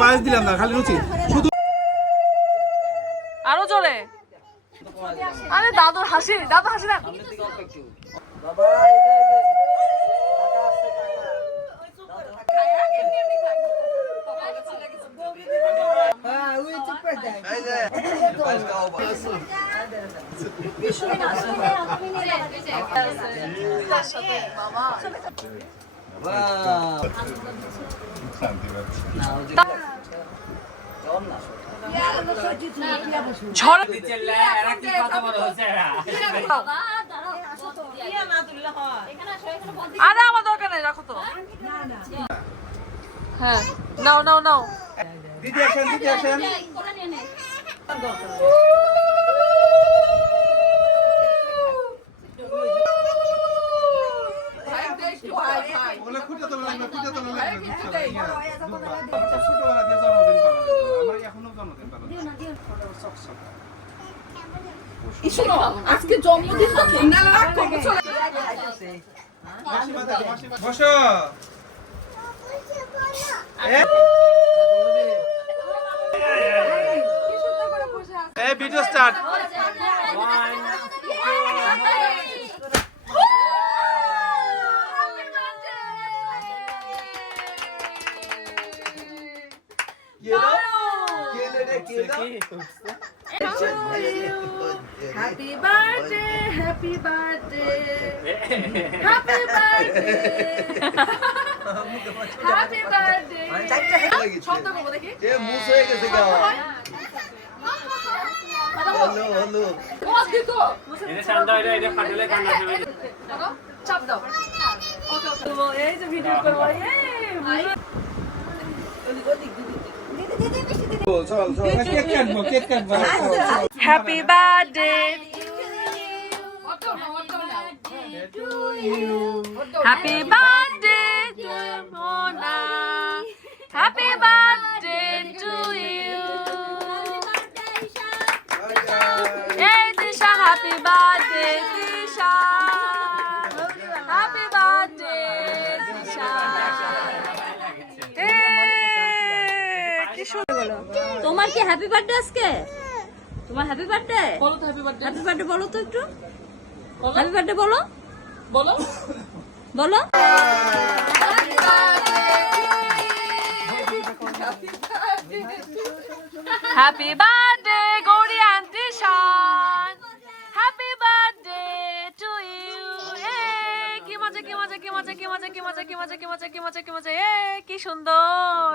পায়েস দিলাম না খালি লুচি। শুধু আরও জোরে। আরে দাদুর হাসি দাদু হাসি না। ঝড় আরে আমার দরকার নেই রাখো তো। হ্যাঁ নাও নাও নাও। দিদি আসেন দিদি আসেন। বলে খুঁটে তোলা লাগবে খুঁটে তোলা আজকে জন্মদিন video start Happy birthday, happy birthday, happy birthday, happy birthday. 처음 들어보고 되게? 얘 무서워야 되니까. Hello hello ওয়া দেখো এনে শান্ত হয়ে এটা ফাটলে কান্না দেবে দাও চাপ দাও ওকে ওকে এই যে ভিডিও করব এই ওদিক ওদিক happy birthday happy birthday to Mona happy birthday to you এই দিশা হ্যাপি বার্থডে দিশা তোমার কি হ্যাপি বার্থডে আজকে তোমার হ্যাপি বার্থডে বলো তো হ্যাপি বার্থডে হ্যাপি বার্থডে বলো তো একটু হ্যাপি বার্থডে বলো বলো বলো happy birthday Gauri aunty Shan happy birthday to you এ কি মজা কি মজা কি মজা কি মজা কি মজা কি মজা কি মজা কি মজা কি মজা এ কি সুন্দর